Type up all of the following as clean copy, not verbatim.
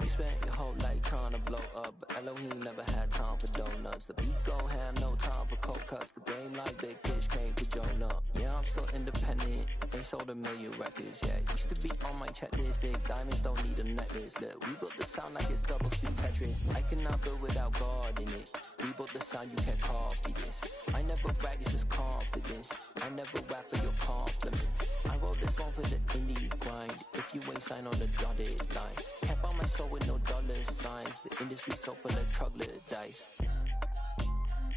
You spent your whole life trying to blow up, but Elohim never had time for donuts. The beat go ham, no time for cold cuts. The game like Big Fish came to join up. Yeah, I'm still independent, ain't sold 1 million records yet. Used to be on my checklist, big diamonds don't need a necklace. Look, we built the sound like it's double speed Tetris. I cannot build without God in it. We built the sound, you can't copy this. I never brag, it's just confidence. I never rap for your compliments. I wrote this one for the indie grind. If you ain't signed on the dotted line, can't buy my soul with no dollar signs. The industry so full of troglodytes.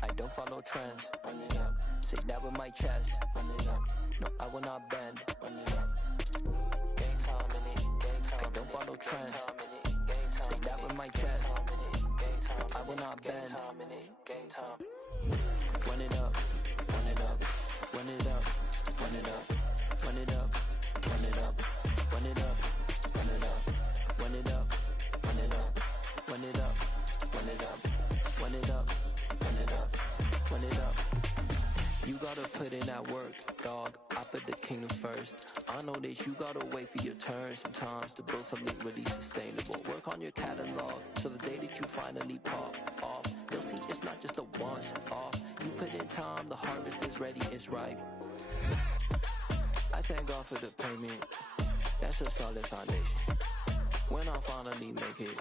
I don't follow trends. Run it up. Say that with my chest. Run it up. No, I will not bend. Run it up. Gang time in it. Gang time. I don't follow trends. Say that with my chest. I will not bend. Gang time. Run it up. Run it up. Run it up. Run it up. Run it up. Run it up. Run it up. Run it up. Run it up. Run it up. Run it up. Run it up. Run it up. Run it up. Run it up. You gotta put in that work, dog. I put the kingdom first. I know that you gotta wait for your turn sometimes to build something really sustainable. Work on your catalog, so the day that you finally pop off, you'll see it's not just a once off. You put in time, the harvest is ready, it's ripe. I thank God for the payment. That's a solid foundation. When I finally make it,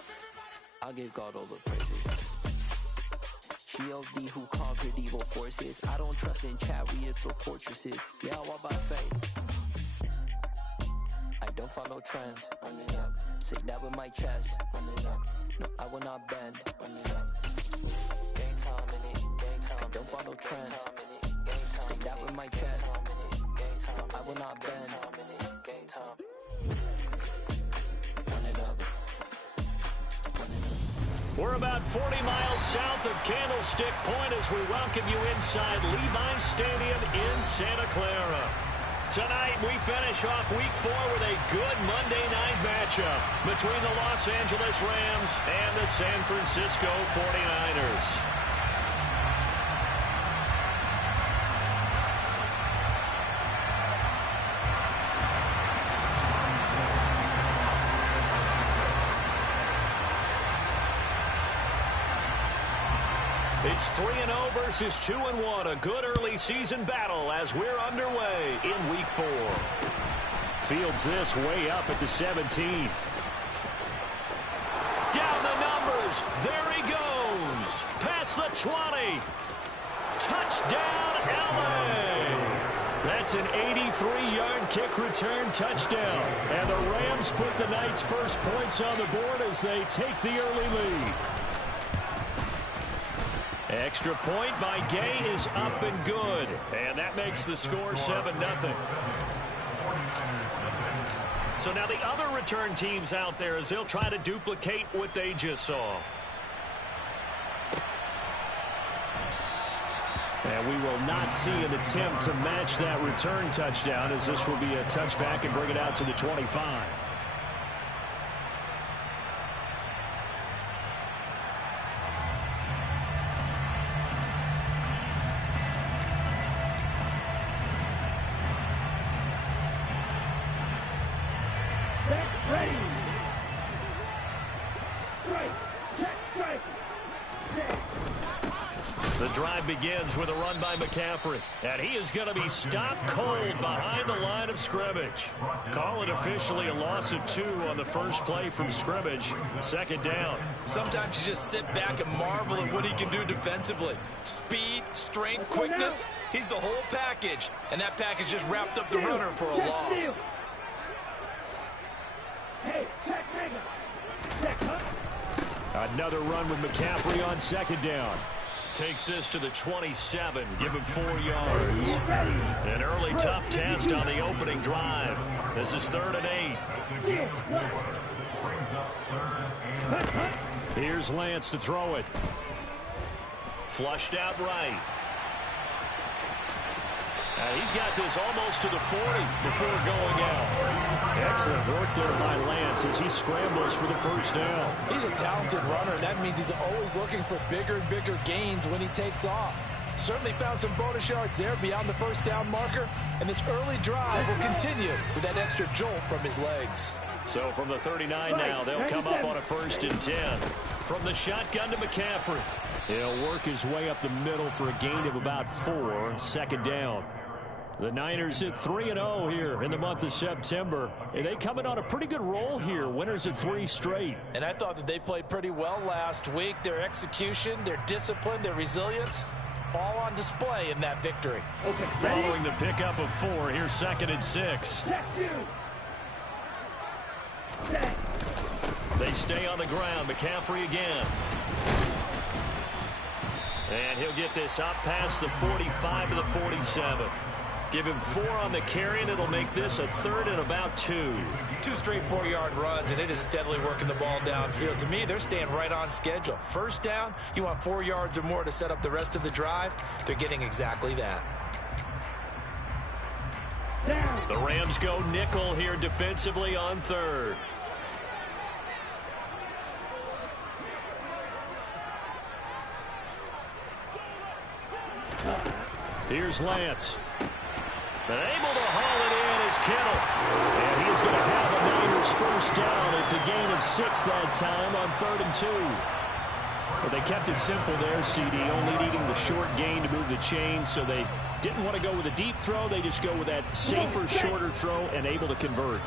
I'll give God all the praises. G.O.D. who conquered evil forces. I don't trust in chariots or fortresses. Yeah, I walk by faith. I don't follow trends. Run it up. Say that with my chest. Run it up. No, I will not bend. Run it up. Gang time in it. Gang time. I don't follow trends. Say that with my chest. I will not bend. Gang time. Run it up. We're about 40 miles south of Candlestick Point as we welcome you inside Levi's Stadium in Santa Clara. Tonight, we finish off Week 4 with a good Monday night matchup between the Los Angeles Rams and the San Francisco 49ers. It's 3-0 versus 2-1, a good early season battle as we're underway in Week 4. Fields this way up at the 17. Down the numbers. There he goes. Past the 20. Touchdown, LA. That's an 83-yard kick return touchdown. And the Rams put the night's first points on the board as they take the early lead. Extra point by Gay is up and good. And that makes the score 7-0. So now the other return teams out there as they'll try to duplicate what they just saw. And we will not see an attempt to match that return touchdown as this will be a touchback and bring it out to the 25. The drive begins with a run by McCaffrey. And he is going to be stopped cold behind the line of scrimmage. Call it officially a loss of 2 on the first play from scrimmage. Second down. Sometimes you just sit back and marvel at what he can do defensively. Speed, strength, quickness. He's the whole package. And that package just wrapped up the runner for a loss. Another run with McCaffrey on second down. Takes this to the 27, give him 4 yards. An early tough test on the opening drive. This is 3rd and 8. Here's Lance to throw it. Flushed out right. And he's got this almost to the 40 before going out. Excellent work there by Lance as he scrambles for the first down. He's a talented runner. That means he's always looking for bigger and bigger gains when he takes off. Certainly found some bonus yards there beyond the first down marker. And this early drive will continue with that extra jolt from his legs. So from the 39 now, they'll come up on a 1st and 10. From the shotgun to McCaffrey. He'll work his way up the middle for a gain of about 4. 2nd down. The Niners at 3-0 here in the month of September. And they come in on a pretty good roll here. Winners of 3 straight. And I thought that they played pretty well last week. Their execution, their discipline, their resilience, all on display in that victory. Okay, following the pickup of 4, here's 2nd and 6. They stay on the ground. McCaffrey again. And he'll get this up past the 45 to the 47. Give him 4 on the carry, and it'll make this a 3rd and about 2. 2 straight 4-yard runs, and it is steadily working the ball downfield. To me, they're staying right on schedule. 1st down, you want 4 yards or more to set up the rest of the drive. They're getting exactly that. The Rams go nickel here defensively on 3rd. Here's Lance. But able to haul it in is Kittle. And he's going to have a Niners 1st down. It's a gain of 6 that time on 3rd and 2. But they kept it simple there, CD, only needing the short gain to move the chain, so they didn't want to go with a deep throw. They just go with that safer, shorter throw and able to convert.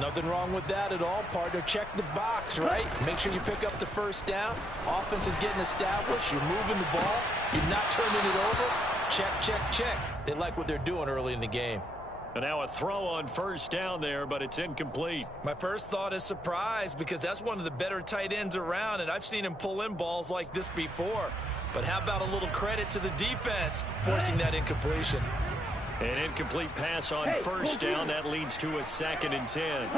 Nothing wrong with that at all, partner. Check the box, right? Make sure you pick up the 1st down. Offense is getting established. You're moving the ball. You're not turning it over. Check, check, check. They like what they're doing early in the game. And now a throw on 1st down there, but it's incomplete. My first thought is surprise, because that's one of the better tight ends around, and I've seen him pull in balls like this before. But how about a little credit to the defense forcing that incompletion? An incomplete pass on 1st down. That leads to a 2nd and 10.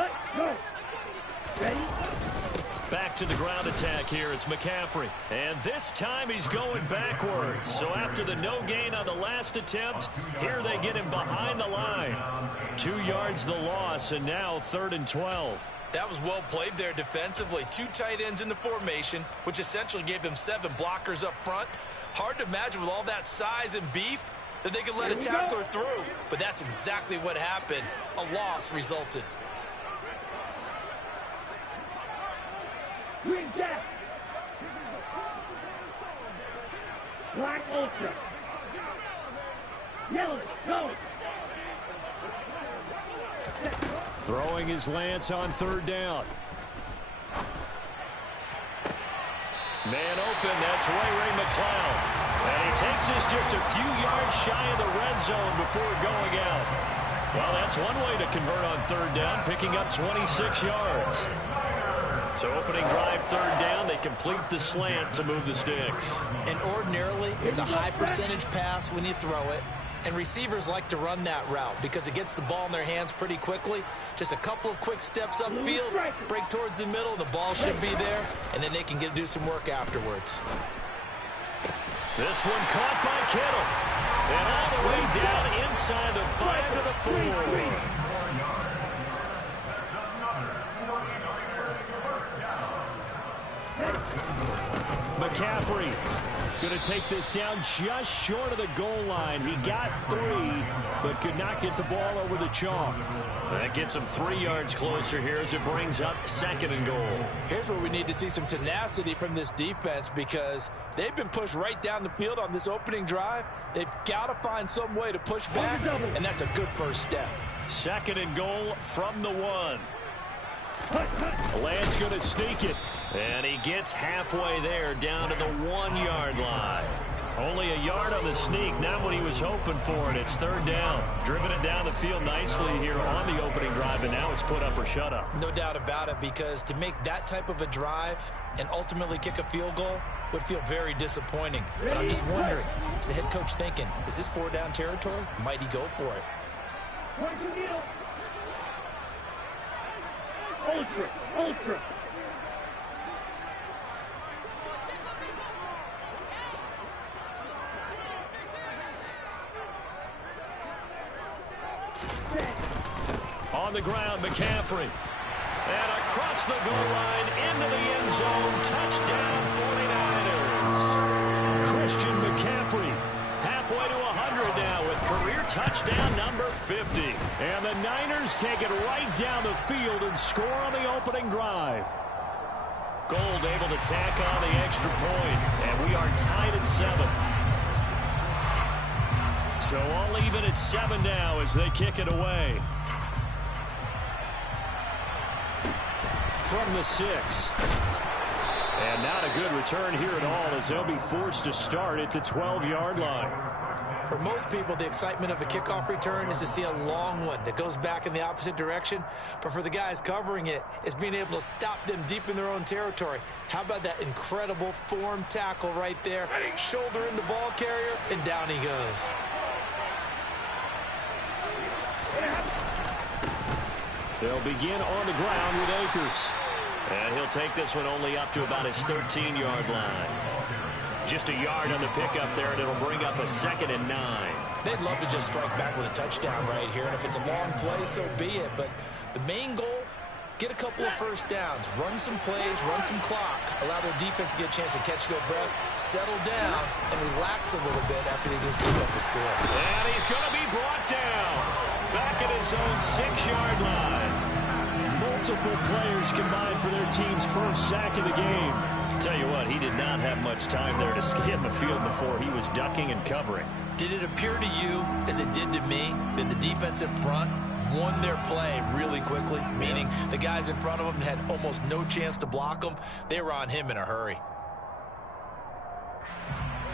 Back to the ground attack here. It's McCaffrey. And this time he's going backwards. So after the no gain on the last attempt, here they get him behind the line. 2 yards the loss, and now 3rd and 12. That was well played there defensively. 2 tight ends in the formation, which essentially gave them 7 blockers up front. Hard to imagine with all that size and beef that they could let a tackler through. But that's exactly what happened. A loss resulted. Green Jack. Black Ultra. Yellow Ghost. Throwing his Lance on 3rd down. Man open, that's Ray McCloud. And he takes this just a few yards shy of the red zone before going out. Well, that's one way to convert on 3rd down, picking up 26 yards. So opening drive 3rd down, they complete the slant to move the sticks. And ordinarily, it's a high percentage pass when you throw it. And receivers like to run that route because it gets the ball in their hands pretty quickly. Just a couple of quick steps upfield, break towards the middle, the ball should be there, and then they can do some work afterwards. This one caught by Kittle. And all the way down inside the 5 to the 4. McCaffrey going to take this down just short of the goal line. He got 3, but could not get the ball over the chalk. That gets him 3 yards closer here as it brings up 2nd and goal. Here's where we need to see some tenacity from this defense, because they've been pushed right down the field on this opening drive. They've got to find some way to push back, and that's a good first step. 2nd and goal from the 1. Lance going to sneak it, and he gets halfway there down to the 1-yard line. Only a yard on the sneak, not what he was hoping for, and it's 3rd down. Driven it down the field nicely here on the opening drive, and now it's put up or shut up. No doubt about it, because to make that type of a drive and ultimately kick a field goal would feel very disappointing. But I'm just wondering, is the head coach thinking, is this 4-down territory? Might he go for it? Ultra. On the ground, McCaffrey. And across the goal line, into the end zone. Touchdown, 49ers. Christian McCaffrey. Halfway way to 100 now with career touchdown number 50. And the Niners take it right down the field and score on the opening drive. Gold able to tack on the extra point, and we are tied at 7. So all even at 7 now as they kick it away. From the 6. And not a good return here at all as they'll be forced to start at the 12-yard line. For most people, the excitement of a kickoff return is to see a long one that goes back in the opposite direction. But for the guys covering it, it's being able to stop them deep in their own territory. How about that incredible form tackle right there? Shoulder in the ball carrier, and down he goes. They'll begin on the ground with Akers. And he'll take this one only up to about his 13-yard line. Just a yard on the pickup there, and it'll bring up a 2nd and 9. They'd love to just strike back with a touchdown right here, and if it's a long play, so be it. But the main goal, get a couple of first downs, run some plays, run some clock, allow their defense to get a chance to catch their breath, settle down, and relax a little bit after they just give up the score. And he's going to be brought down back at his own 6-yard line. Multiple players combined for their team's first sack of the game. Tell you what, he did not have much time there to skim the field before he was ducking and covering. Did it appear to you, as it did to me, that the defensive front won their play really quickly? Meaning the guys in front of them had almost no chance to block them. They were on him in a hurry.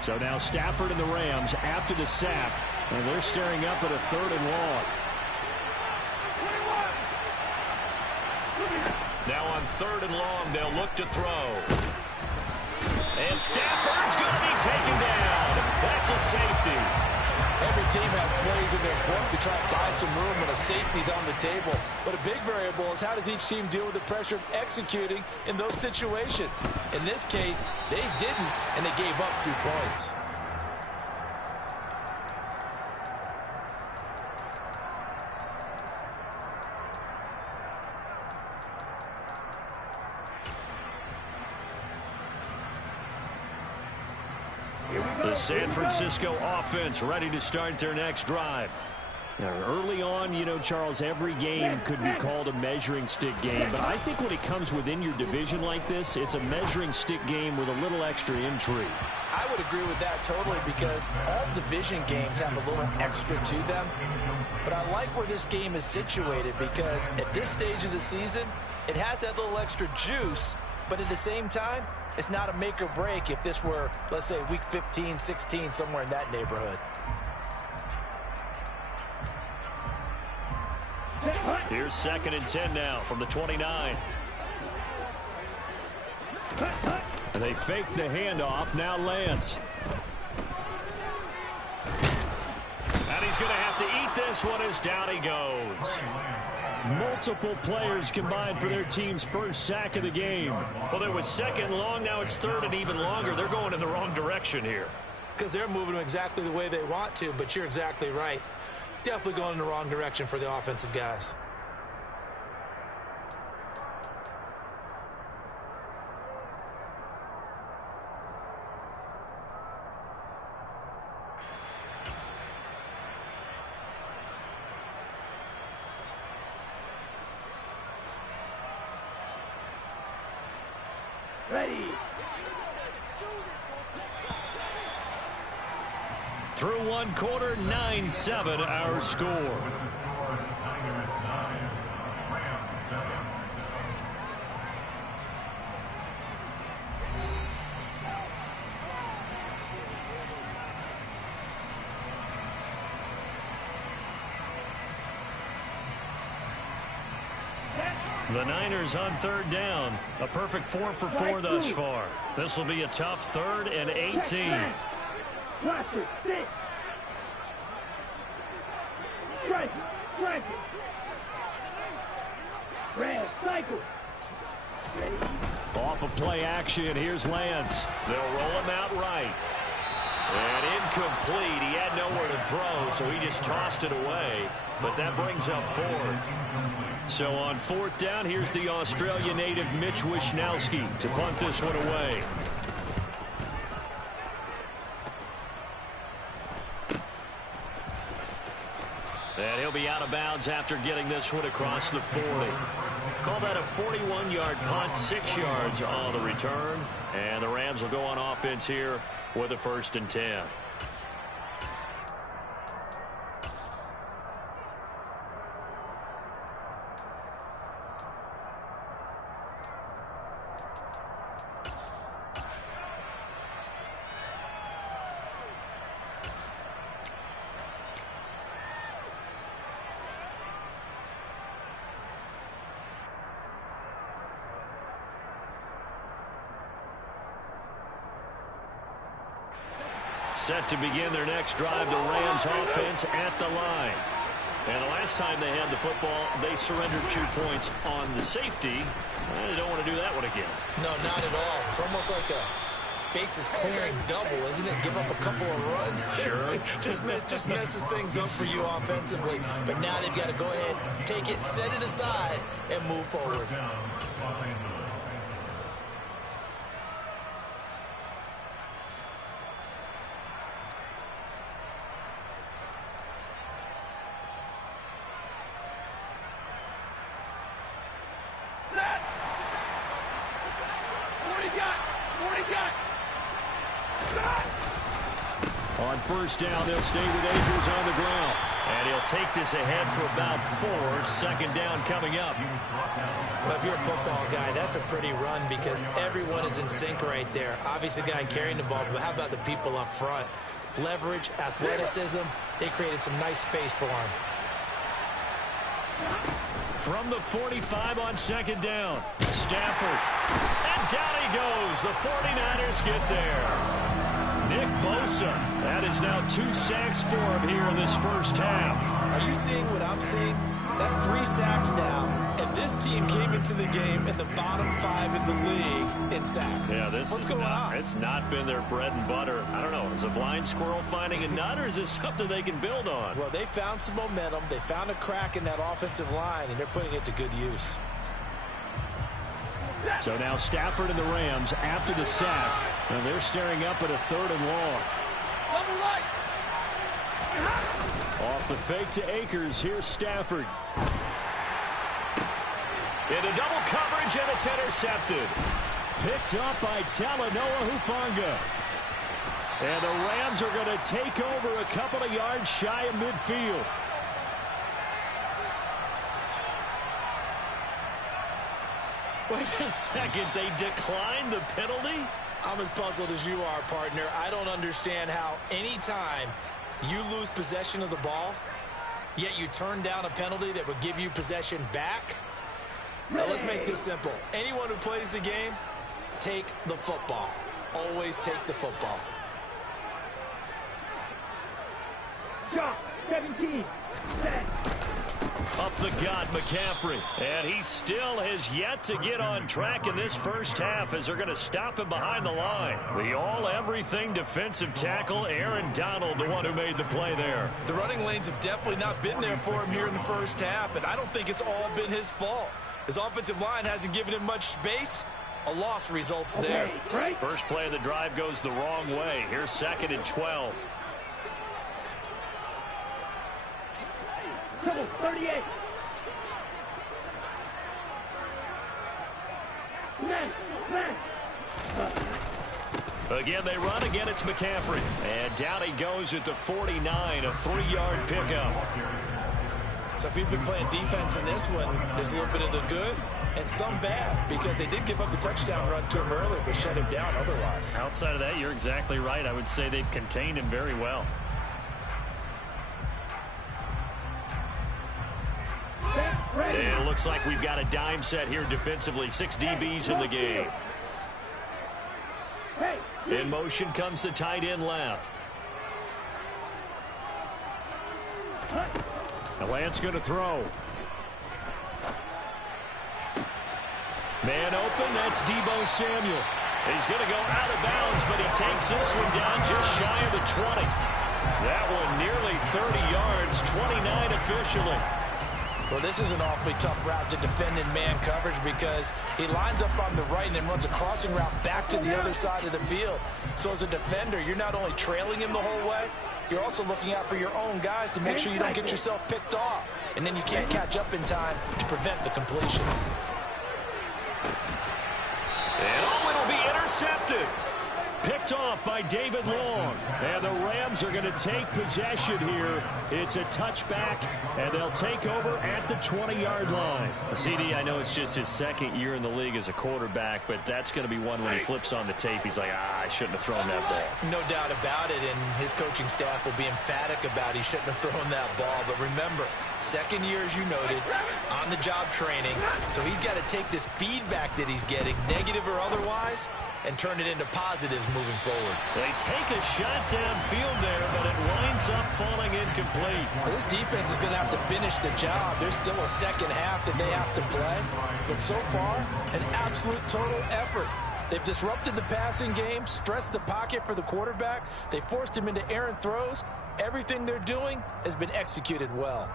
So now Stafford and the Rams after the sack, and they're staring up at a 3rd and long. Now on 3rd and long, they'll look to throw. And Stafford's going to be taken down. That's a safety. Every team has plays in their book to try and buy some room when a safety's on the table. But a big variable is how does each team deal with the pressure of executing in those situations. In this case, they didn't, and they gave up 2 points. The San Francisco offense ready to start their next drive. Now, early on, you know, Charles, every game could be called a measuring stick game. But I think when it comes within your division like this, it's a measuring stick game with a little extra intrigue. I would agree with that totally because all division games have a little extra to them. But I like where this game is situated because at this stage of the season, it has that little extra juice. But at the same time, it's not a make or break if this were, let's say, week 15, 16, somewhere in that neighborhood. Here's 2nd and 10 now from the 29. And they fake the handoff. Now Lance. And he's going to have to eat this one as down he goes. Multiple players combined for their team's first sack of the game. Well, there was 2nd and long. Now it's 3rd and even longer. They're going in the wrong direction here. Because they're moving them exactly the way they want to, but you're exactly right. Definitely going in the wrong direction for the offensive guys. Ready. Through 1 quarter, 9-7 our score. The Niners on 3rd down. A perfect 4 for 4 thus far. This will be a tough 3rd and 18. Watch it, stick. Strike it, strike it. Red, cycle. Ready. Off of play action, here's Lance. They'll roll him out right. And incomplete. He had nowhere to throw, so he just tossed it away. But that brings up 4th. So on 4th down, here's the Australia native Mitch Wishnowsky to punt this one away. And he'll be out of bounds after getting this one across the 40. Call that a 41-yard punt, 6 yards on the return. And the Rams will go on offense here with a 1st and 10. Set to begin their next drive, the Rams offense at the line. And the last time they had the football, they surrendered 2 points on the safety. They don't want to do that one again. No, not at all. It's almost like a bases clearing double, isn't it? Give up a couple of runs. Sure. just messes things up for you offensively. But now they've got to go ahead, take it, set it aside, and move forward. On 1st down, they'll stay with Akers on the ground. And he'll take this ahead for about 4. 2nd down coming up. Well, if you're a football guy, that's a pretty run because everyone is in sync right there. Obviously, the guy carrying the ball, but how about the people up front? Leverage, athleticism, they created some nice space for him. From the 45 on 2nd down, Stafford. And down he goes. The 49ers get there. Nick Bosa. That is now 2 sacks for him here in this first half. Are you seeing what I'm seeing? That's 3 sacks now. And this team came into the game in the bottom 5 in the league in sacks. Yeah, What's going on? It's not been their bread and butter. I don't know. Is a blind squirrel finding a nut, or is this something they can build on? Well, they found some momentum. They found a crack in that offensive line, and they're putting it to good use. So now Stafford and the Rams after the sack. And they're staring up at a 3rd and long. Off the fake to Akers. Here's Stafford. Into double coverage, and it's intercepted. Picked up by Talanoa Hufanga. And the Rams are going to take over a couple of yards shy of midfield. Wait a second, they declined the penalty? I'm as puzzled as you are, partner. I don't understand how anytime you lose possession of the ball, yet you turn down a penalty that would give you possession back. Now, let's make this simple. Anyone who plays the game, take the football. Always take the football. Shot 17. Set. Up the gut, McCaffrey. And he still has yet to get on track in this first half as they're going to stop him behind the line. The all-everything defensive tackle, Aaron Donald, the one who made the play there. The running lanes have definitely not been there for him here in the first half, and I don't think it's all been his fault. His offensive line hasn't given him much space. A loss results there. Right. First play of the drive goes the wrong way. Here's 2nd and 12. Double 38. Smash. Again, they run. Again, it's McCaffrey. And down he goes at the 49, a 3-yard pickup. So if you've been playing defense in this one, there's a little bit of the good and some bad because they did give up the touchdown run to him earlier but shut him down otherwise. Outside of that, you're exactly right. I would say they've contained him very well. And it looks like we've got a dime set here defensively. 6 DBs in the game. In motion comes the tight end left. And Lance going to throw. Man open, that's Deebo Samuel. He's going to go out of bounds, but he takes this one down just shy of the 20. That one nearly 30 yards, 29 officially. Well, this is an awfully tough route to defend in man coverage because he lines up on the right and then runs a crossing route back to the other side of the field. So as a defender, you're not only trailing him the whole way, you're also looking out for your own guys to make sure you don't get yourself picked off. And then you can't catch up in time to prevent the completion. And it'll be intercepted. Picked off by David Long. And the Rams are going to take possession here. It's a touchback, and they'll take over at the 20-yard line. CD, I know it's just his second year in the league as a quarterback, but that's going to be one when he flips on the tape. He's like, I shouldn't have thrown that ball. No doubt about it, and his coaching staff will be emphatic about he shouldn't have thrown that ball. But remember, second year, as you noted, on-the-job training. So he's got to take this feedback that he's getting, negative or otherwise, and turn it into positives moving forward. They take a shot downfield there, but it winds up falling incomplete. Well, this defense is going to have to finish the job. There's still a second half that they have to play. But so far, an absolute total effort. They've disrupted the passing game, stressed the pocket for the quarterback. They forced him into errant throws. Everything they're doing has been executed well.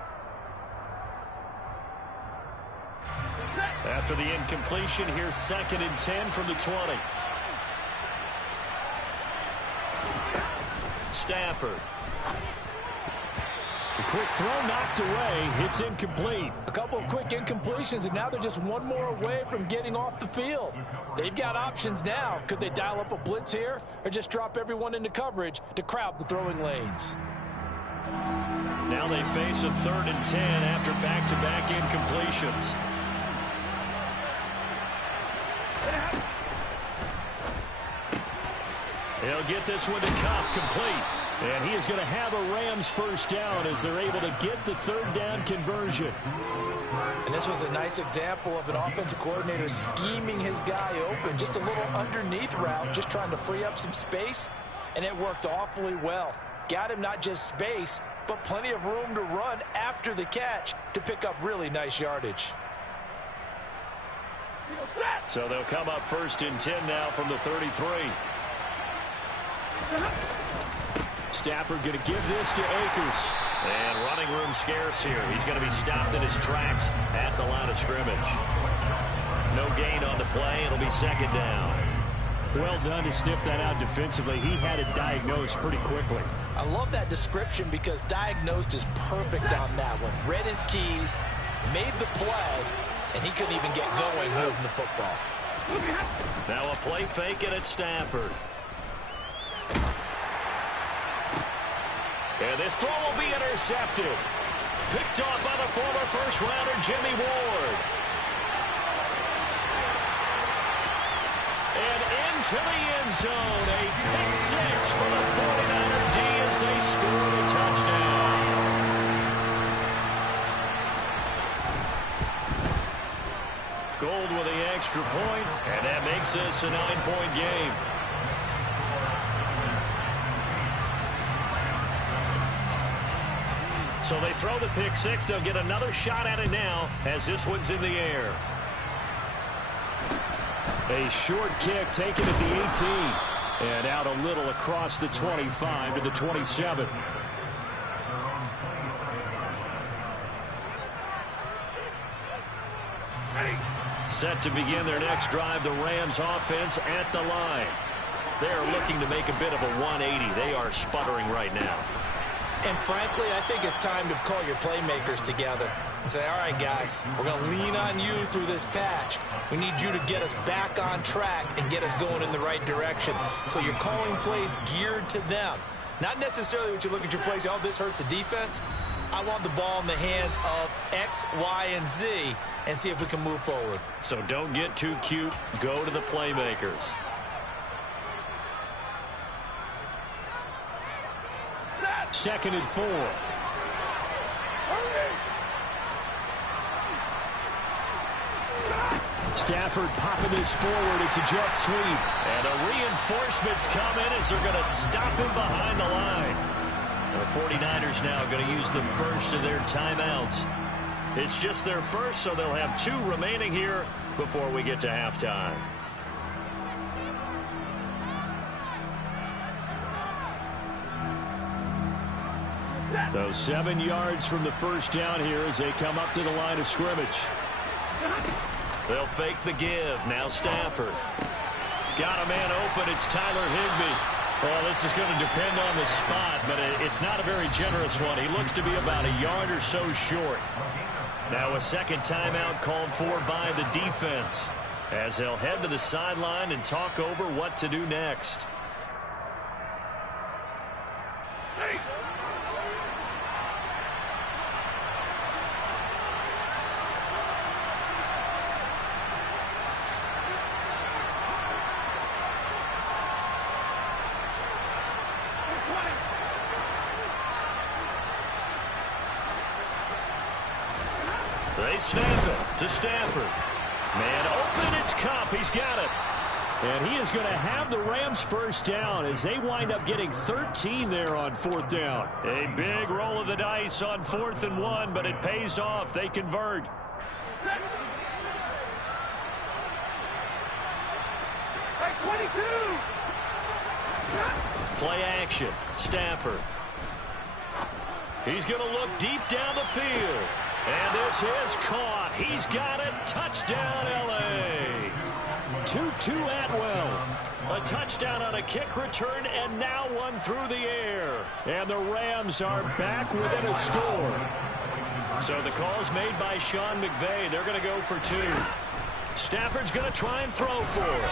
After the incompletion, here's 2nd and 10 from the 20. Stafford. A quick throw knocked away. It's incomplete. A couple of quick incompletions, and now they're just one more away from getting off the field. They've got options now. Could they dial up a blitz here or just drop everyone into coverage to crowd the throwing lanes? Now they face a 3rd and 10 after back-to-back incompletions. He'll get this one to Kupp, complete. And he is going to have a Rams first down as they're able to get the 3rd down conversion. And this was a nice example of an offensive coordinator scheming his guy open. Just a little underneath route, just trying to free up some space. And it worked awfully well. Got him not just space, but plenty of room to run after the catch to pick up really nice yardage. So they'll come up 1st and 10 now from the 33. Stafford going to give this to Akers. And running room scarce here. He's going to be stopped in his tracks at the line of scrimmage. No gain on the play. It'll be 2nd down. Well done to sniff that out defensively. He had it diagnosed pretty quickly. I love that description because diagnosed is perfect on that one. Read his keys, made the play, and he couldn't even get going moving the football. Now a play fake, and it's Stafford. And this throw will be intercepted. Picked off by the former first-rounder Jimmy Ward. And into the end zone. A pick 6 for the 49er D as they score a touchdown. Gold with the extra point, and that makes this a 9-point game. So they throw the pick 6. They'll get another shot at it now as this one's in the air. A short kick taken at the 18. And out a little across the 25 to the 27. Set to begin their next drive, the Rams offense at the line. They're looking to make a bit of a 180. They are sputtering right now. And frankly, I think it's time to call your playmakers together and say, all right, guys, we're going to lean on you through this patch. We need you to get us back on track and get us going in the right direction. So you're calling plays geared to them. Not necessarily what you look at your plays, oh, this hurts the defense. I want the ball in the hands of X, Y, and Z and see if we can move forward. So don't get too cute. Go to the playmakers. Second and 4. Stafford popping this forward. It's a jet sweep. And the reinforcements come in as they're going to stop him behind the line. The 49ers now going to use the first of their timeouts. It's just their first, so they'll have 2 remaining here before we get to halftime. So 7 yards from the first down here as they come up to the line of scrimmage. They'll fake the give. Now Stafford. Got a man open. It's Tyler Higbee. Well, this is going to depend on the spot, but it's not a very generous one. He looks to be about a yard or so short. Now a second timeout called for by the defense as they'll head to the sideline and talk over what to do next. They snap it to Stafford. Man open, it's Kupp. He's got it. And he is going to have the Rams first down as they wind up getting 13 there on fourth down. A big roll of the dice on 4th and 1, but it pays off. They convert. Play action. Stafford. He's going to look deep down the field. And this is caught. He's got it. Touchdown, L.A. 2-2 Atwell. A touchdown on a kick return, and now one through the air. And the Rams are back within a score. So the call's made by Sean McVay. They're going to go for 2. Stafford's going to try and throw for it.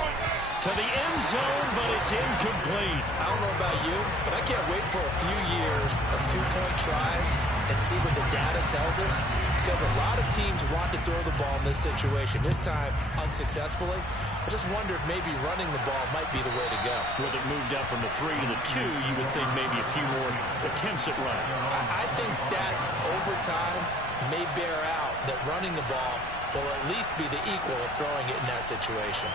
To the end zone, but it's incomplete. I don't know about you, but I can't wait for a few years of two-point tries and see what the data tells us, because a lot of teams want to throw the ball in this situation, this time unsuccessfully. I just wonder if maybe running the ball might be the way to go. With it moved up from the 3 to the 2, you would think maybe a few more attempts at running. I think stats over time may bear out that running the ball will at least be the equal of throwing it in that situation.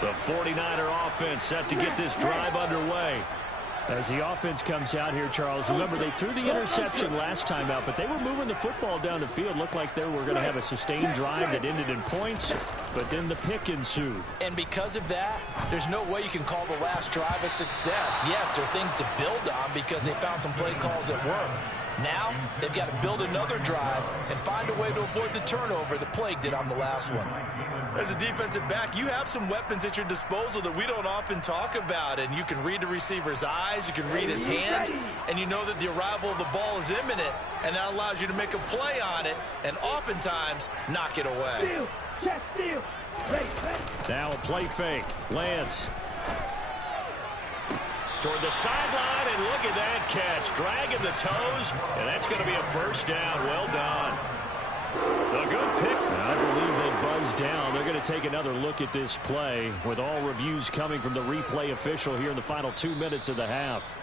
The 49er offense set to get this drive underway. As the offense comes out here, Charles, remember they threw the interception last time out, but they were moving the football down the field. Looked like they were going to have a sustained drive that ended in points, but then the pick ensued. And because of that, there's no way you can call the last drive a success. Yes, there are things to build on because they found some play calls that work. Now, they've got to build another drive and find a way to avoid the turnover that plagued it on the last one. As a defensive back, you have some weapons at your disposal that we don't often talk about, and you can read the receiver's eyes, you can read his hands, and you know that the arrival of the ball is imminent, and that allows you to make a play on it and oftentimes knock it away. Check, steal. Now a play fake. Lance. Toward the sideline, and look at that catch. Dragging the toes, and that's going to be a first down. Well done. A good pick. I believe they buzzed down. They're going to take another look at this play with all reviews coming from the replay official here in the final 2 minutes of the half.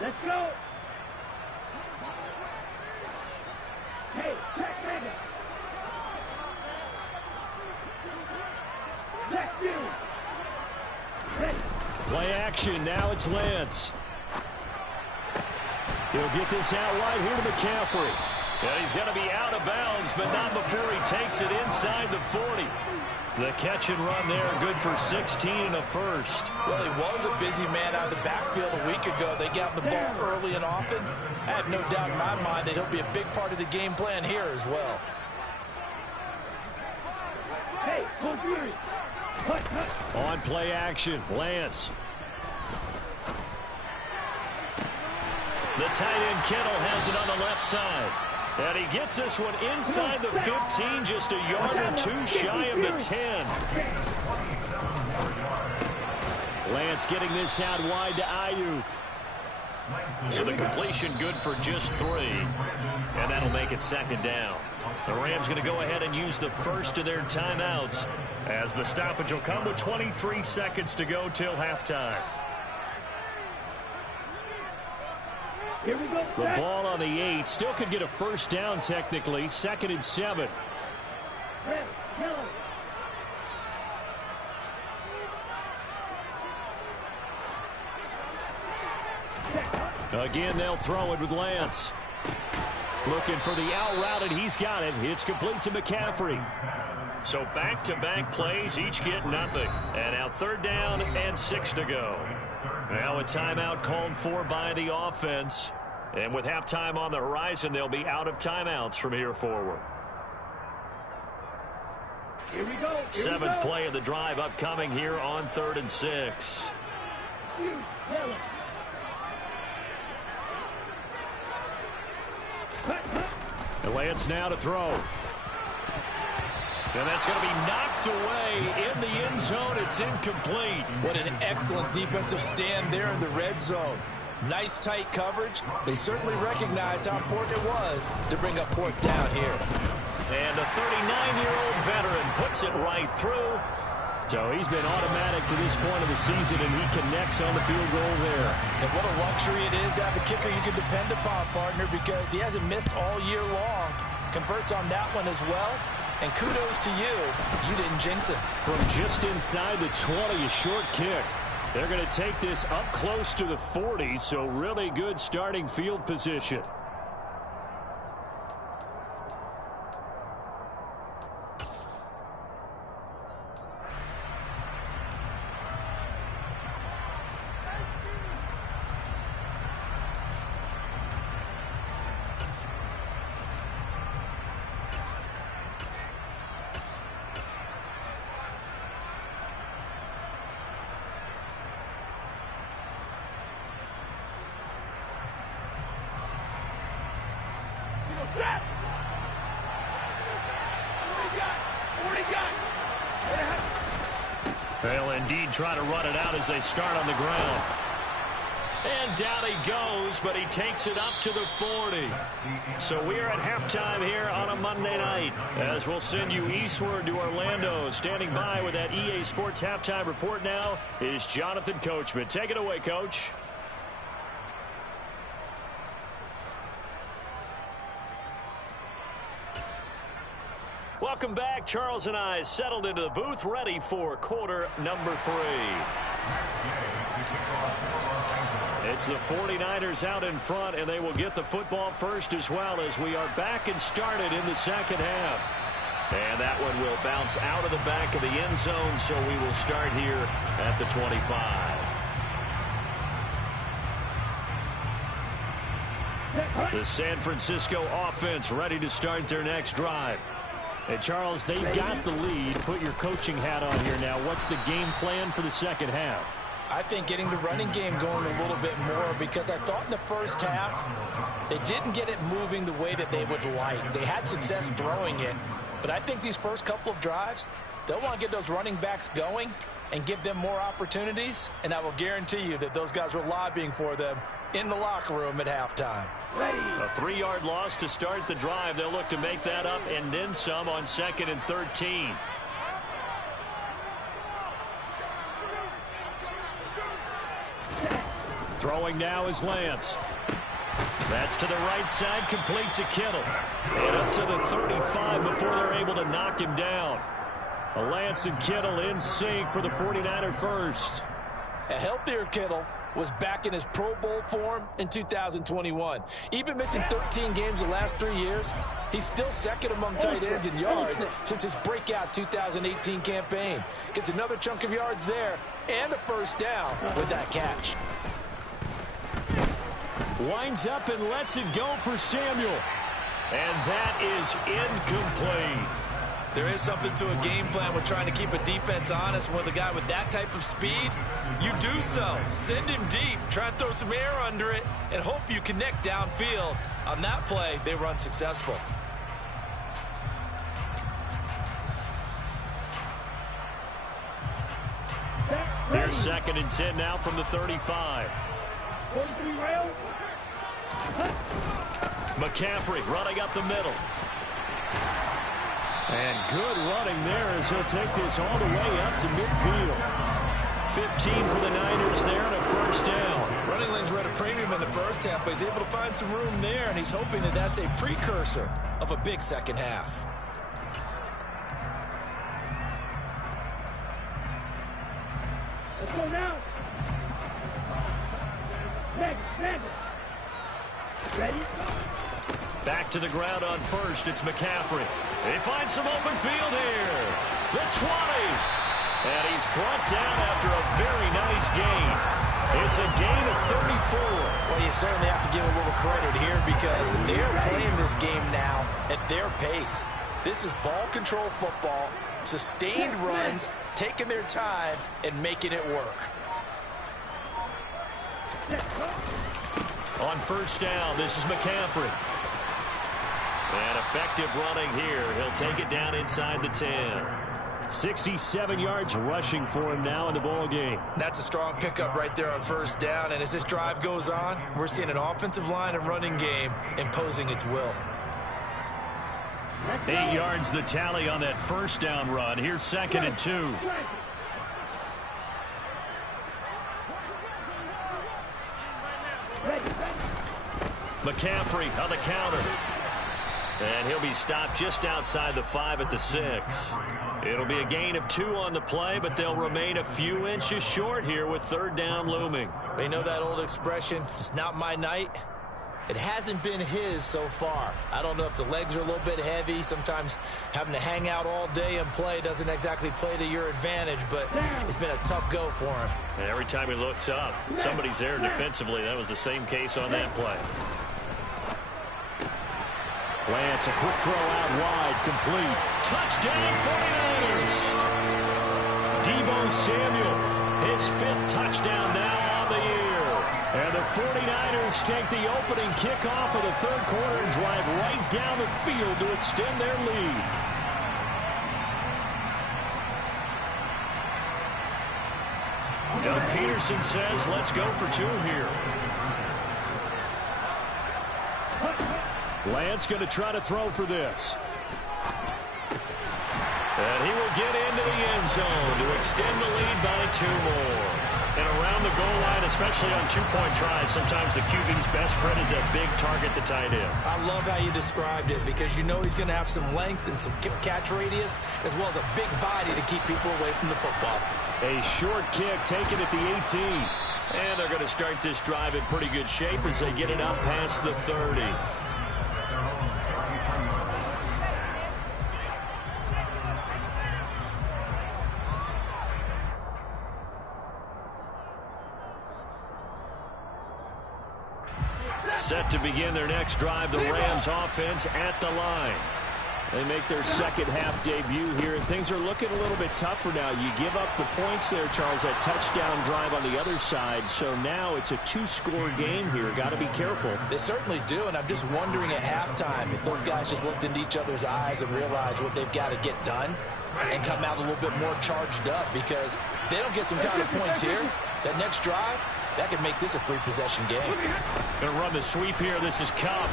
Let's go. Hey, check, nigga. Check, you. Hey. Play action. Now it's Lance. He'll get this out wide here to McCaffrey. Yeah, he's going to be out of bounds, but not before he takes it inside the 40. The catch and run there, good for 16 and a first. Well, he was a busy man out of the backfield a week ago. They got the ball early and often. I have no doubt in my mind that he'll be a big part of the game plan here as well. Hey, go Fury. Cut. On play action, Lance. The tight end Kittle has it on the left side. And he gets this one inside the 15, just a yard or two shy of the 10. Lance getting this out wide to Ayuk. So the completion good for just 3. And that'll make it second down. The Rams going to go ahead and use the first of their timeouts as the stoppage will come with 23 seconds to go till halftime. Here we go. The ball on the 8. Still could get a first down technically. 2nd and 7. Again, they'll throw it with Lance. Looking for the out route, and he's got it. It's complete to McCaffrey. So back-to-back plays, each get nothing. And now 3rd down and 6 to go. Now a timeout called for by the offense. And with halftime on the horizon, they'll be out of timeouts from here forward. Here we go. 7th play of the drive upcoming here on 3rd and 6. And Lance now to throw. And that's going to be knocked away in the end zone. It's incomplete. What an excellent defensive stand there in the red zone. Nice tight coverage. They certainly recognized how important it was to bring up 4th down here. And a 39-year-old veteran puts it right through. So he's been automatic to this point of the season, and he connects on the field goal there. And what a luxury it is to have a kicker you can depend upon, partner, because he hasn't missed all year long. Converts on that one as well. And kudos to you. You didn't jinx it. From just inside the 20, a short kick. They're going to take this up close to the 40, so really good starting field position. They'll indeed try to run it out as they start on the ground. And down he goes, but he takes it up to the 40. So we are at halftime here on a Monday night, as we'll send you eastward to Orlando. Standing by with that EA Sports halftime report now is Jonathan Coachman. Take it away, Coach. Welcome back. Charles and I settled into the booth, ready for quarter number 3. It's the 49ers out in front, and they will get the football first as well, as we are back and started in the second half. And that one will bounce out of the back of the end zone, so we will start here at the 25. The San Francisco offense ready to start their next drive. And, Charles, they got the lead. Put your coaching hat on here now. What's the game plan for the second half? I think getting the running game going a little bit more, because I thought in the first half they didn't get it moving the way that they would like. They had success throwing it, but I think these first couple of drives, they'll want to get those running backs going and give them more opportunities, and I will guarantee you that those guys were lobbying for them in the locker room at halftime. A 3-yard loss to start the drive. They'll look to make that up and then some on 2nd and 13. Throwing now is Lance. That's to the right side, complete to Kittle. And up to the 35 before they're able to knock him down. Lance and Kittle in sync for the 49er first. A healthier Kittle was back in his Pro Bowl form in 2021. Even missing 13 games the last 3 years, he's still second among tight ends in yards since his breakout 2018 campaign. Gets another chunk of yards there and a first down with that catch. Winds up and lets it go for Samuel. And that is incomplete. There is something to a game plan with trying to keep a defense honest. With a guy with that type of speed, you do so. Send him deep, try and throw some air under it, and hope you connect downfield. On that play, they were unsuccessful. Here's 2nd and 10 now from the 35. McCaffrey running up the middle. And good running there as he'll take this all the way up to midfield. 15 for the Niners there and a first down. Running lanes were at a premium in the first half, but he's able to find some room there, and he's hoping that that's a precursor of a big second half. Let's go now. Ready? Back to the ground on first. It's McCaffrey. He finds some open field here. The 20. And he's brought down after a very nice gain. It's a gain of 34. Well, you certainly have to give a little credit here because they're playing this game now at their pace. This is ball control football, sustained runs, taking their time, and making it work. On first down, this is McCaffrey. And effective running here. He'll take it down inside the 10. 67 yards rushing for him now in the ball game. That's a strong pickup right there on first down. And as this drive goes on, we're seeing an offensive line and running game imposing its will. 8 yards the tally on that first down run. Here's 2nd and 2. McCaffrey on the counter. And he'll be stopped just outside the 5 at the 6. It'll be a gain of 2 on the play, but they'll remain a few inches short here with 3rd down looming. You know that old expression, it's not my night? It hasn't been his so far. I don't know if the legs are a little bit heavy. Sometimes having to hang out all day and play doesn't exactly play to your advantage, but it's been a tough go for him. And every time he looks up, somebody's there defensively. That was the same case on that play. Lance, a quick throw out wide, complete. Touchdown 49ers! Deebo Samuel, his 5th touchdown now on the year. And the 49ers take the opening kickoff of the 3rd quarter and drive right down the field to extend their lead. Doug Peterson says, let's go for 2 here. Lance going to try to throw for this. And he will get into the end zone to extend the lead by 2 more. And around the goal line, especially on 2-point tries, sometimes the QB's best friend is that big target, the tight end. I love how you described it because you know he's going to have some length and some catch radius as well as a big body to keep people away from the football. A short kick taken at the 18. And they're going to start this drive in pretty good shape as they get it up past the 30. Set to begin their next drive, the Rams offense at the line. They make their second half debut here, and things are looking a little bit tougher now. You give up the points there, Charles, that touchdown drive on the other side. So now it's a 2-score game here. Got to be careful. They certainly do, and I'm just wondering at halftime if those guys just looked into each other's eyes and realized what they've got to get done and come out a little bit more charged up, because if they don't get some kind of points here, that next drive, that could make this a 3-possession game. Going to run the sweep here. This is Cup.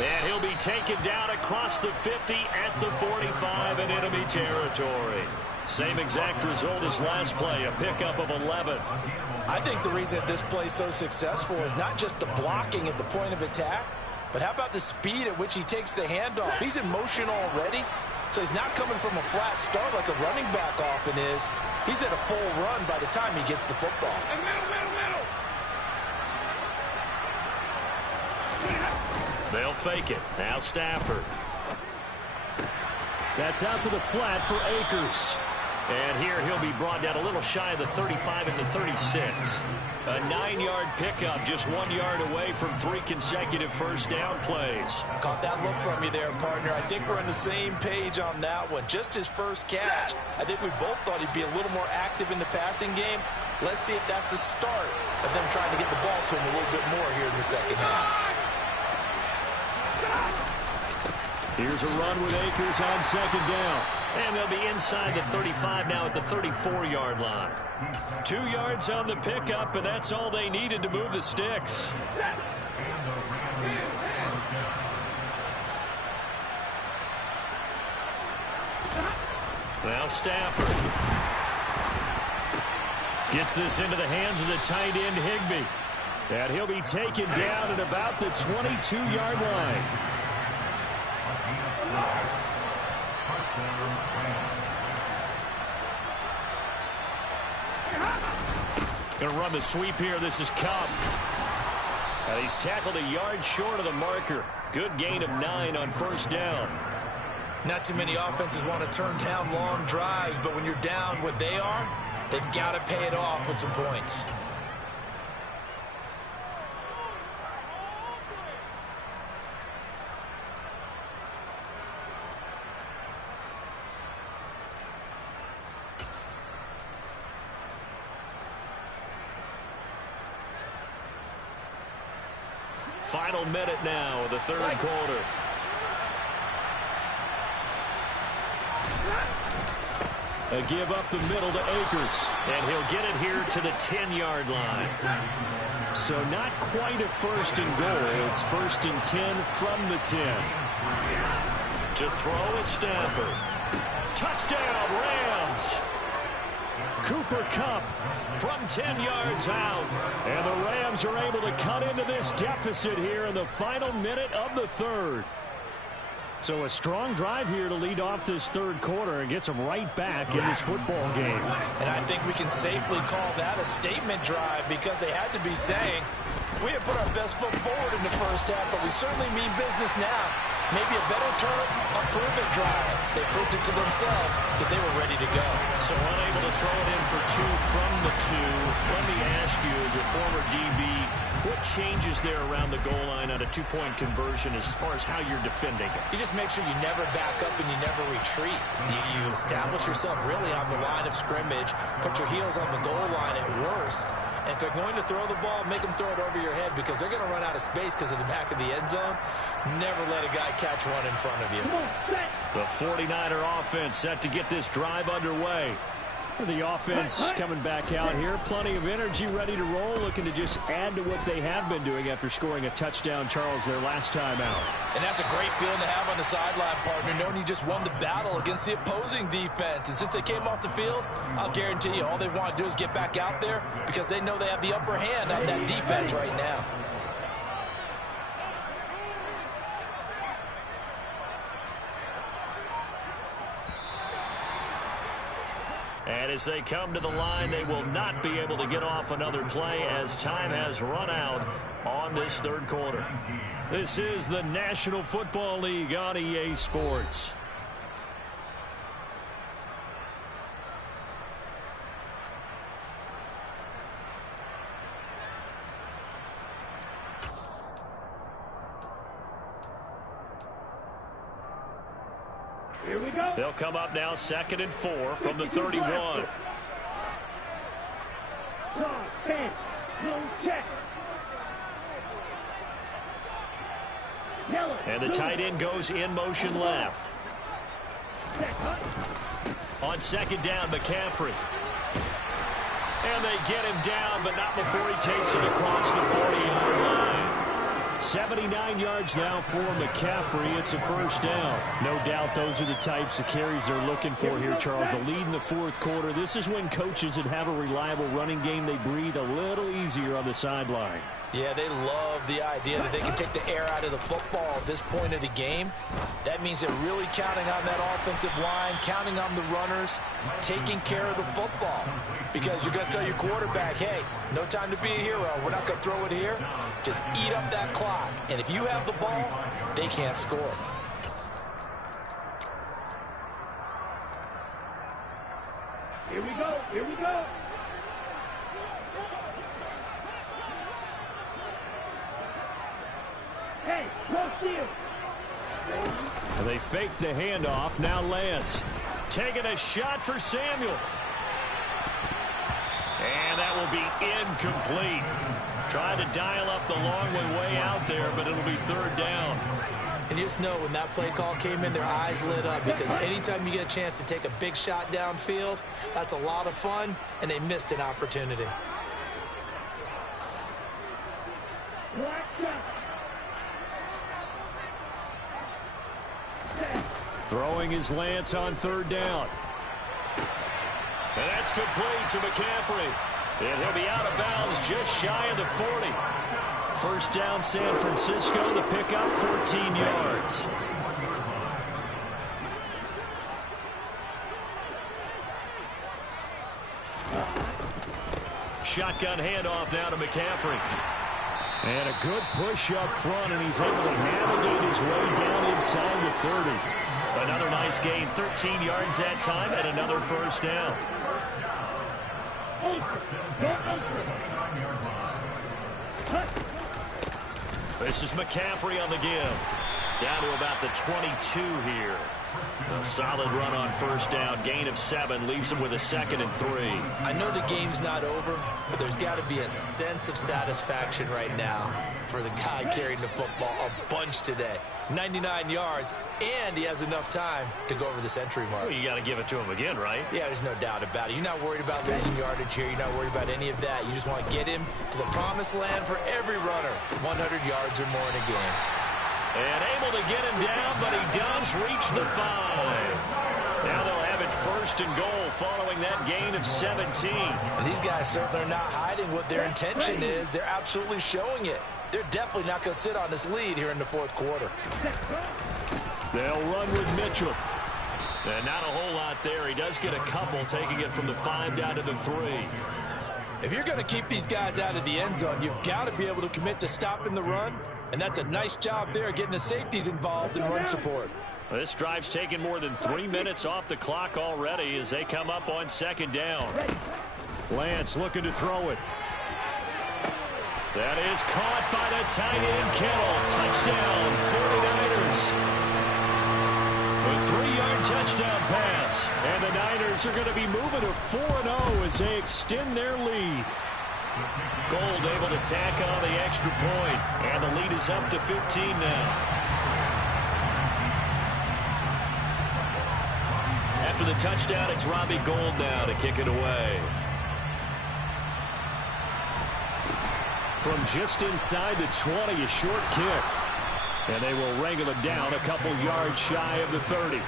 And he'll be taken down across the 50 at the 45 in enemy territory. Same exact result as last play, a pickup of 11. I think the reason this play is so successful is not just the blocking at the point of attack, but how about the speed at which he takes the handoff? He's in motion already, so he's not coming from a flat start like a running back often is. He's at a full run by the time he gets the football. They'll fake it. Now Stafford. That's out to the flat for Akers. And here he'll be brought down a little shy of the 35 at the 36. A 9-yard pickup, just 1 yard away from 3 consecutive first down plays. Caught that look from you there, partner. I think we're on the same page on that one. Just his first catch. I think we both thought he'd be a little more active in the passing game. Let's see if that's the start of them trying to get the ball to him a little bit more here in the second half. Here's a run with Akers on 2nd down. And they'll be inside the 35 now at the 34-yard line. 2 yards on the pickup, and that's all they needed to move the sticks. Now Stafford gets this into the hands of the tight end Higbee. And he'll be taken down at about the 22-yard line. Going to run the sweep here. This is Cup. And he's tackled a yard short of the marker. Good gain of 9 on first down. Not too many offenses want to turn down long drives, but when you're down what they are, they've got to pay it off with some points. Final minute now of the third quarter. A give up the middle to Akers. And he'll get it here to the 10-yard line. So not quite a first and goal. It's first and 10 from the 10. To throw is Stafford. Touchdown, Rams. Cooper Kupp from 10 yards out. And the Rams are able to cut into this deficit here in the final minute of the third. So a strong drive here to lead off this third quarter and gets them right back in this football game. And I think we can safely call that a statement drive because they had to be saying, we have put our best foot forward in the first half, but we certainly mean business now. Maybe a better term, a prove-it drive. They proved it to themselves that they were ready to go. So unable to throw it in for 2 from the 2. Let me ask you, as a former DB, what changes there around the goal line on a 2-point conversion as far as how you're defending it? You just make sure you never back up and you never retreat. You establish yourself really on the line of scrimmage, put your heels on the goal line at worst, and if they're going to throw the ball, make them throw it over your head because they're going to run out of space because of the back of the end zone. Never let a guy catch one in front of you. The 49er offense set to get this drive underway. The offense coming back out here. Plenty of energy, ready to roll, looking to just add to what they have been doing after scoring a touchdown, Charles, their last time out. And that's a great feeling to have on the sideline, partner, knowing you just won the battle against the opposing defense. And since they came off the field, I'll guarantee you all they want to do is get back out there because they know they have the upper hand on that defense right now. And as they come to the line, they will not be able to get off another play as time has run out on this third quarter. This is the National Football League on EA Sports. Here we go. They'll come up now 2nd and 4 from the 31. And the tight end goes in motion left. On 2nd down, McCaffrey. And they get him down, but not before he takes it across the 40-yard line. 79 yards now for McCaffrey. It's a first down. No doubt those are the types of carries they're looking for here, Charles. The lead in the fourth quarter. This is when coaches that have a reliable running game, they breathe a little easier on the sideline. Yeah, they love the idea that they can take the air out of the football at this point of the game. That means they're really counting on that offensive line, counting on the runners, taking care of the football. Because you're going to tell your quarterback, hey, no time to be a hero. We're not going to throw it here. Just eat up that clock. And if you have the ball, they can't score. Here we go. Here we go. Hey, no steal. They fake the handoff. Now Lance taking a shot for Samuel. And that will be incomplete. Trying to dial up the long way out there, but it'll be third down. And you just know when that play call came in, their eyes lit up because anytime you get a chance to take a big shot downfield, that's a lot of fun, and they missed an opportunity. Throwing is Lance on third down. And that's complete to McCaffrey. And he'll be out of bounds just shy of the 40. First down, San Francisco. The pickup, 14 yards. Shotgun handoff now to McCaffrey. And a good push up front, and he's able to navigate his way down inside the 30. Another nice gain, 13 yards that time, and another first down. This is McCaffrey on the give. Down to about the 22 here. A solid run on first down. Gain of 7 leaves him with a 2nd and 3. I know the game's not over, but there's got to be a sense of satisfaction right now for the guy carrying the football a bunch today. 99 yards, and he has enough time to go over the century mark. Well, you got to give it to him again, right? Yeah, there's no doubt about it. You're not worried about losing yardage here. You're not worried about any of that. You just want to get him to the promised land for every runner. 100 yards or more in a game. And able to get him down, but he does reach the 5. Now they'll have it 1st and goal following that gain of 17. And these guys certainly are not hiding what their intention is. They're absolutely showing it. They're definitely not going to sit on this lead here in the 4th quarter. They'll run with Mitchell. And not a whole lot there. He does get a couple, taking it from the 5 down to the 3. If you're going to keep these guys out of the end zone, you've got to be able to commit to stopping the run. And that's a nice job there, getting the safeties involved in run support. This drive's taken more than 3 minutes off the clock already as they come up on 2nd down. Lance looking to throw it. That is caught by the tight end, Kittle. Touchdown, 49ers. A 3-yard touchdown pass. And the Niners are going to be moving to 4-0 as they extend their lead. Gold able to tack on the extra point, and the lead is up to 15 now. After the touchdown, it's Robbie Gould now to kick it away. From just inside the 20, a short kick. And they will wrangle him down a couple yards shy of the 30.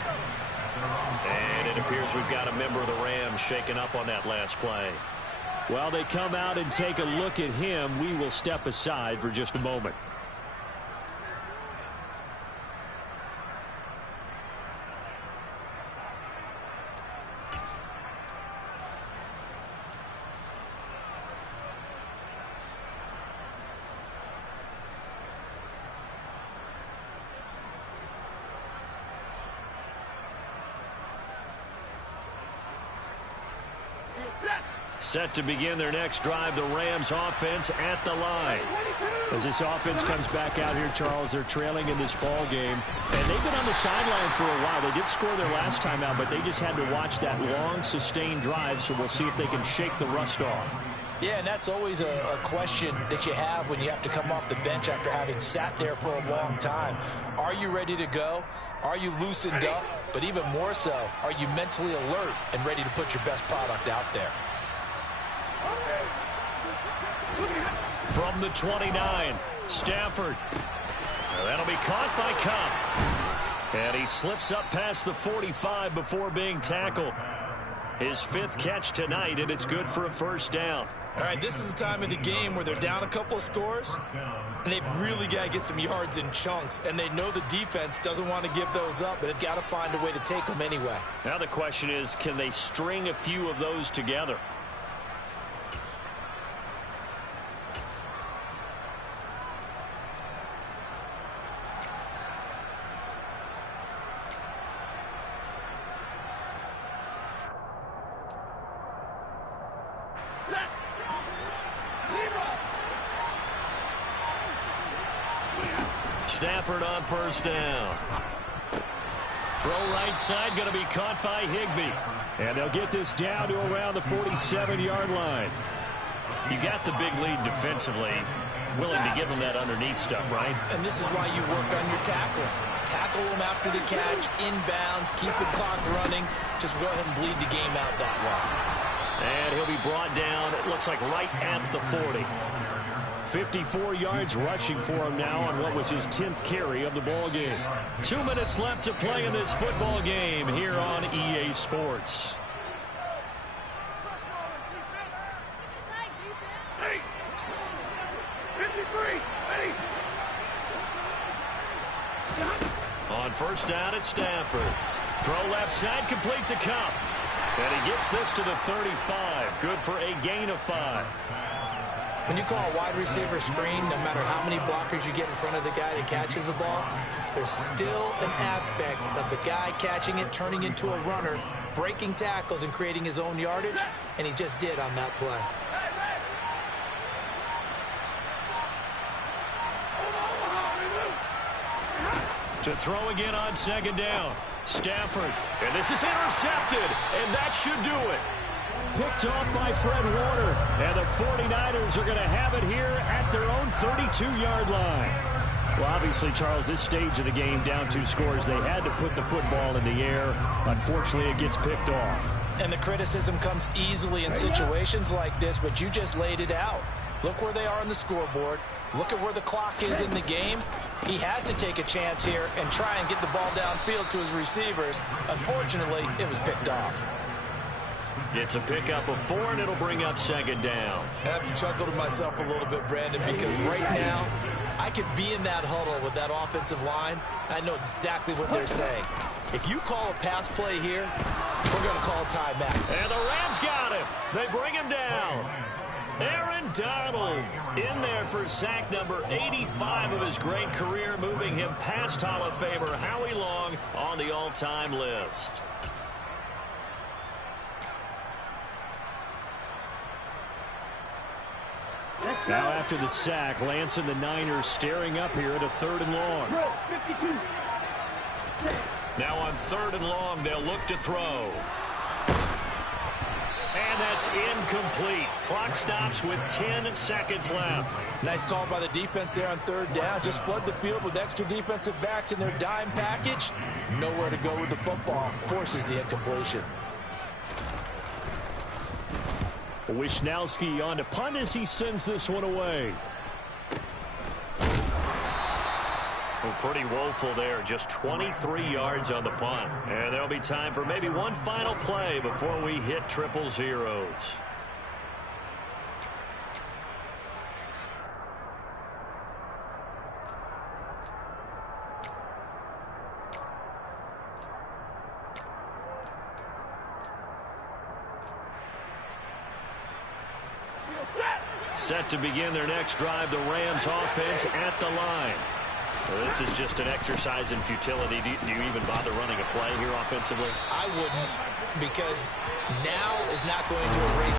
And it appears we've got a member of the Rams shaken up on that last play. While they come out and take a look at him, we will step aside for just a moment. Set to begin their next drive, the Rams offense at the line. As this offense comes back out here, Charles, they're trailing in this ball game. And they've been on the sideline for a while. They did score their last time out, but they just had to watch that long, sustained drive, so we'll see if they can shake the rust off. Yeah, and that's always a question that you have when you have to come off the bench after having sat there for a long time. Are you ready to go? Are you loosened up? But even more so, are you mentally alert and ready to put your best product out there? From the 29, Stafford. That'll be caught by Kupp. And he slips up past the 45 before being tackled. His 5th catch tonight, and it's good for a first down. All right, this is the time of the game where they're down a couple of scores, and they've really got to get some yards in chunks, and they know the defense doesn't want to give those up, but they've got to find a way to take them anyway. Now the question is, can they string a few of those together? Stafford on first down. Throw right side, going to be caught by Higbee. And they'll get this down to around the 47-yard line. You got the big lead defensively. Willing to give them that underneath stuff, right? And this is why you work on your tackling. Tackle them after the catch, inbounds, keep the clock running. Just go ahead and bleed the game out that way. And he'll be brought down, it looks like right at the 40. 54 yards rushing for him now on what was his 10th carry of the ball game. 2 minutes left to play in this football game here on EA Sports. On first down, it's Stafford. Throw left side, complete to Kupp. And he gets this to the 35. Good for a gain of 5. When you call a wide receiver screen, no matter how many blockers you get in front of the guy that catches the ball, there's still an aspect of the guy catching it, turning into a runner, breaking tackles and creating his own yardage, and he just did on that play. To throw again on second down. Stafford, and this is intercepted, and that should do it. Picked off by Fred Warner, and the 49ers are going to have it here at their own 32-yard line. Well, obviously, Charles, this stage of the game, down 2 scores, they had to put the football in the air. Unfortunately, it gets picked off. And the criticism comes easily in situations like this, but you just laid it out. Look where they are on the scoreboard. Look at where the clock is in the game. He has to take a chance here and try and get the ball downfield to his receivers. Unfortunately, it was picked off. It's a pickup of 4, and it'll bring up second down. I have to chuckle to myself a little bit, Brandon, because right now, I could be in that huddle with that offensive line. I know exactly what they're saying. If you call a pass play here, we're going to call timeout. And the Rams got him. They bring him down. Aaron Donald in there for sack number 85 of his great career, moving him past Hall of Famer Howie Long on the all-time list. Now after the sack, Lance and the Niners staring up here at a 3rd and long. Now on 3rd and long, they'll look to throw. And that's incomplete. Clock stops with 10 seconds left. Nice call by the defense there on 3rd down. Just flood the field with extra defensive backs in their dime package. Nowhere to go with the football. Forces the incompletion. Wishnowski on to punt as he sends this one away. Well, pretty woeful there. Just 23 yards on the punt. And there'll be time for maybe one final play before we hit triple zeros. Set to begin their next drive, the Rams offense at the line. Well, this is just an exercise in futility. Do you even bother running a play here offensively? I wouldn't, because now is not going to erase